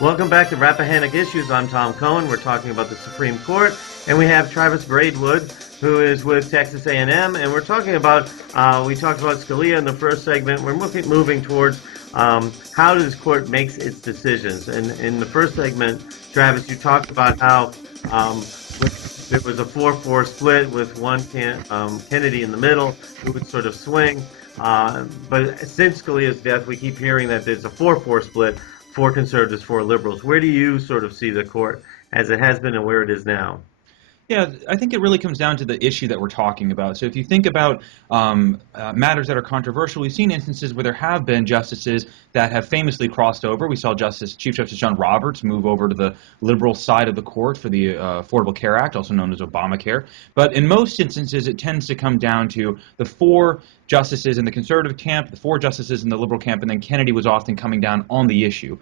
Welcome back to Rappahannock Issues. I'm Tom Coen. We're talking about the Supreme Court, and we have Travis Braidwood, who is with Texas A&M, and we're talking about, we talked about Scalia in the first segment. We're moving towards how this court makes its decisions. And in the first segment, Travis, you talked about how there was a 4-4 split with Kennedy in the middle who would sort of swing. But since Scalia's death, we keep hearing that there's a 4-4 split. 4 conservatives, 4 liberals. Where do you sort of see the court as it has been and where it is now? Yeah, I think it really comes down to the issue that we're talking about. So if you think about matters that are controversial, we've seen instances where there have been justices that have famously crossed over. We saw Chief Justice John Roberts move over to the liberal side of the court for the Affordable Care Act, also known as Obamacare. But in most instances, it tends to come down to the 4 justices in the conservative camp, the 4 justices in the liberal camp, and then Kennedy was often coming down on the issue.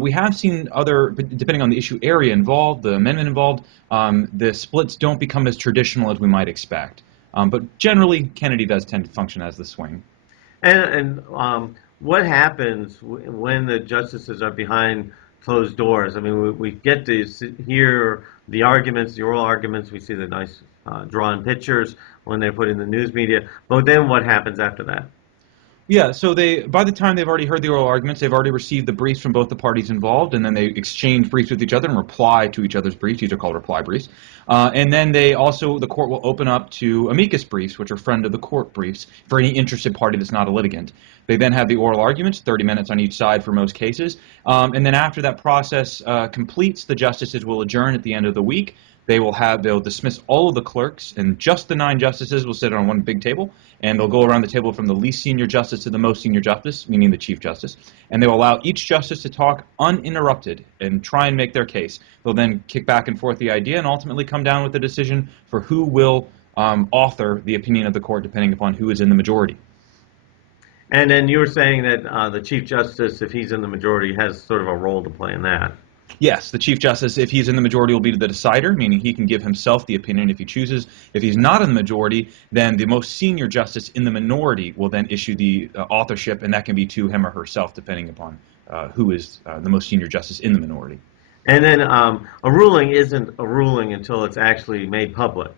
We have seen other, depending on the issue area involved, the amendment involved, the splits don't become as traditional as we might expect. But generally, Kennedy does tend to function as the swing. And what happens when the justices are behind closed doors? I mean, we get to hear the arguments, the oral arguments. We see the nice drawn pictures when they're put in the news media. But then what happens after that? Yeah, so by the time they've already heard the oral arguments, they've already received the briefs from both the parties involved, and then they exchange briefs with each other and reply to each other's briefs. These are called reply briefs. And then the court will open up to amicus briefs, which are friend of the court briefs, for any interested party that's not a litigant. They then have the oral arguments, 30 minutes on each side for most cases. And then after that process completes, the justices will adjourn at the end of the week. They'll dismiss all of the clerks, and just the 9 justices will sit on one big table, and they'll go around the table from the least senior justice to the most senior justice, meaning the Chief Justice, and they will allow each justice to talk uninterrupted and try and make their case. They'll then kick back and forth the idea and ultimately come down with a decision for who will author the opinion of the court, depending upon who is in the majority. And then you were saying that the Chief Justice, if he's in the majority, has sort of a role to play in that. Yes, the Chief Justice, if he's in the majority, will be the decider, meaning he can give himself the opinion if he chooses. If he's not in the majority, then the most senior justice in the minority will then issue the authorship, and that can be to him or herself, depending upon who is the most senior justice in the minority. And then a ruling isn't a ruling until it's actually made public.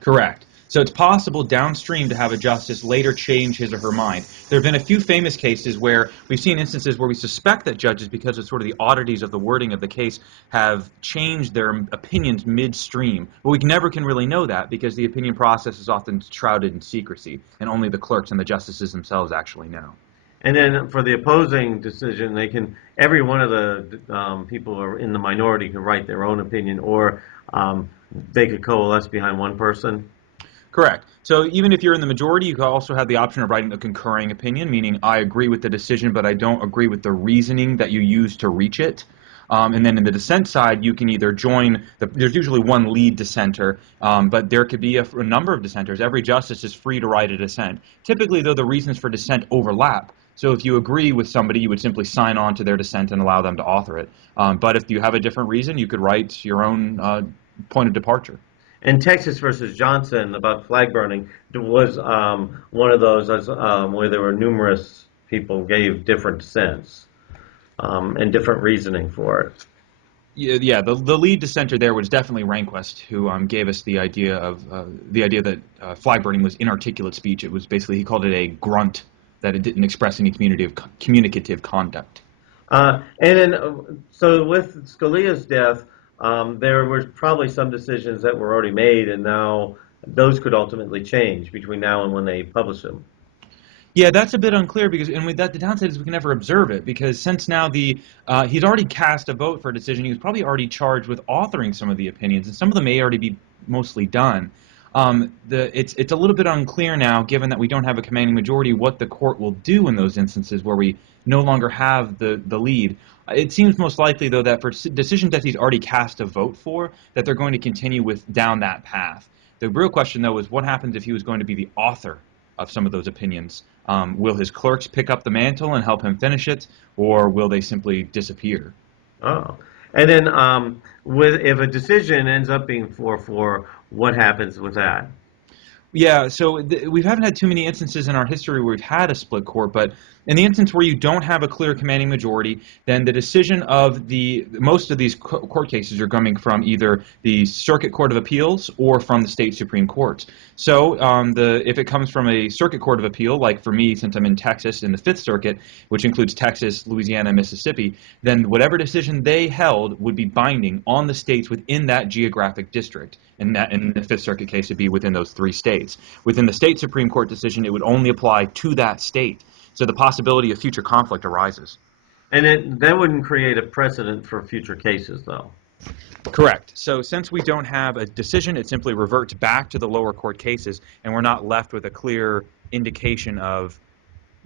Correct. So it's possible downstream to have a justice later change his or her mind. There have been a few famous cases where we've seen instances where we suspect that judges, because of sort of the oddities of the wording of the case, have changed their opinions midstream. But we never can really know that because the opinion process is often shrouded in secrecy, and only the clerks and the justices themselves actually know. And then for the opposing decision, every one of the people who are in the minority can write their own opinion, or they could coalesce behind one person. Correct. So even if you're in the majority, you can also have the option of writing a concurring opinion, meaning I agree with the decision, but I don't agree with the reasoning that you used to reach it. And then in the dissent side, you can either join, there's usually one lead dissenter, but there could be a number of dissenters. Every justice is free to write a dissent. Typically, though, the reasons for dissent overlap. So if you agree with somebody, you would simply sign on to their dissent and allow them to author it. But if you have a different reason, you could write your own point of departure. And Texas versus Johnson about flag burning was one of those where there were numerous people gave different dissents and different reasoning for it. Yeah. The lead dissenter there was definitely Rehnquist, who gave us the idea that flag burning was inarticulate speech. It was basically, he called it a grunt, that it didn't express any communicative conduct. And then, so with Scalia's death, there were probably some decisions that were already made, and now those could ultimately change between now and when they publish them. Yeah, that's a bit unclear because, and with that, the downside is we can never observe it because since now he's already cast a vote for a decision, he was probably already charged with authoring some of the opinions, and some of them may already be mostly done. It's a little bit unclear now, given that we don't have a commanding majority, what the court will do in those instances where we no longer have the lead. It seems most likely, though, that for decisions that he's already cast a vote for, that they're going to continue down that path. The real question, though, is what happens if he was going to be the author of some of those opinions? Will his clerks pick up the mantle and help him finish it, or will they simply disappear? Oh. And then if a decision ends up being 4-4, what happens with that? Yeah, so we haven't had too many instances in our history where we've had a split court, but in the instance where you don't have a clear commanding majority, then the decision of most of these court cases are coming from either the Circuit Court of Appeals or from the state Supreme Courts. So if it comes from a Circuit Court of Appeal, like for me, since I'm in Texas in the Fifth Circuit, which includes Texas, Louisiana, and Mississippi, then whatever decision they held would be binding on the states within that geographic district. And that, in the Fifth Circuit case, it'd be within those 3 states. Within the state Supreme Court decision, it would only apply to that state. So the possibility of future conflict arises. And that wouldn't create a precedent for future cases, though. Correct. So since we don't have a decision, it simply reverts back to the lower court cases, and we're not left with a clear indication of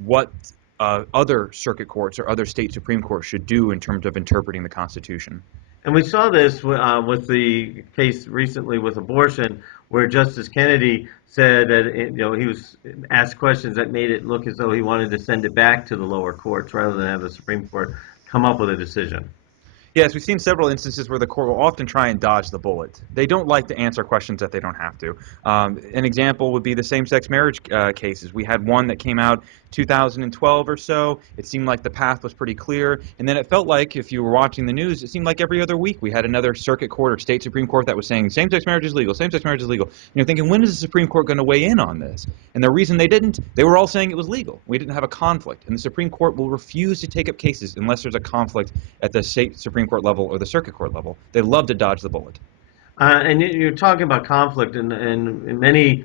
what other circuit courts or other state Supreme Courts should do in terms of interpreting the Constitution. And we saw this with the case recently with abortion, where Justice Kennedy said that he was asked questions that made it look as though he wanted to send it back to the lower courts rather than have the Supreme Court come up with a decision. Yes, we've seen several instances where the court will often try and dodge the bullet. They don't like to answer questions that they don't have to. An example would be the same-sex marriage cases. We had one that came out 2012 or so. It seemed like the path was pretty clear, and then it felt like, if you were watching the news, it seemed like every other week we had another circuit court or state Supreme Court that was saying same-sex marriage is legal, same-sex marriage is legal. And you're thinking, when is the Supreme Court going to weigh in on this? And the reason they didn't, they were all saying it was legal. We didn't have a conflict, and the Supreme Court will refuse to take up cases unless there's a conflict at the state Supreme Court level or the circuit court level. They love to dodge the bullet. And you're talking about conflict, and in many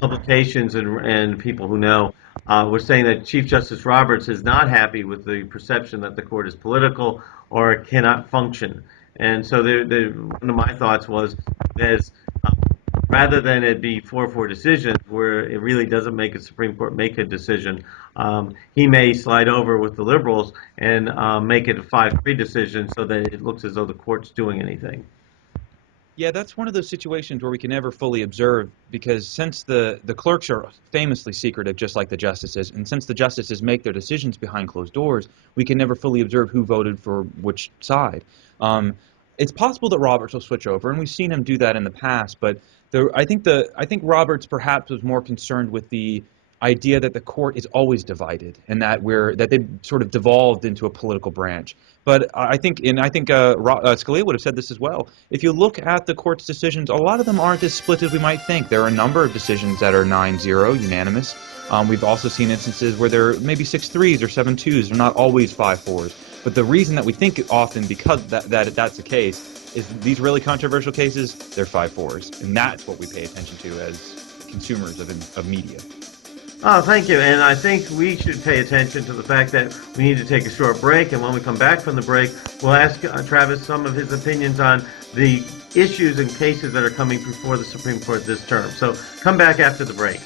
publications and people who know were saying that Chief Justice Roberts is not happy with the perception that the court is political or cannot function. And so one of my thoughts was, rather than it be 4-4 decisions where it really doesn't make a Supreme Court make a decision, he may slide over with the liberals and make it a 5-3 decision so that it looks as though the court's doing anything. Yeah, that's one of those situations where we can never fully observe, because since the clerks are famously secretive, just like the justices, and since the justices make their decisions behind closed doors, we can never fully observe who voted for which side. It's possible that Roberts will switch over, and we've seen him do that in the past, but I think Roberts perhaps was more concerned with the idea that the court is always divided, and that they've sort of devolved into a political branch. But I think Scalia would have said this as well. If you look at the court's decisions, a lot of them aren't as split as we might think. There are a number of decisions that are 9-0, unanimous. We've also seen instances where there are maybe 6-3s or 7-2s. They're not always 5-4s. But the reason that we think often, because that's the case, is these really controversial cases, they're 5-4s. And that's what we pay attention to as consumers of media. Oh, thank you. And I think we should pay attention to the fact that we need to take a short break. And when we come back from the break, we'll ask Travis some of his opinions on the issues and cases that are coming before the Supreme Court this term. So come back after the break.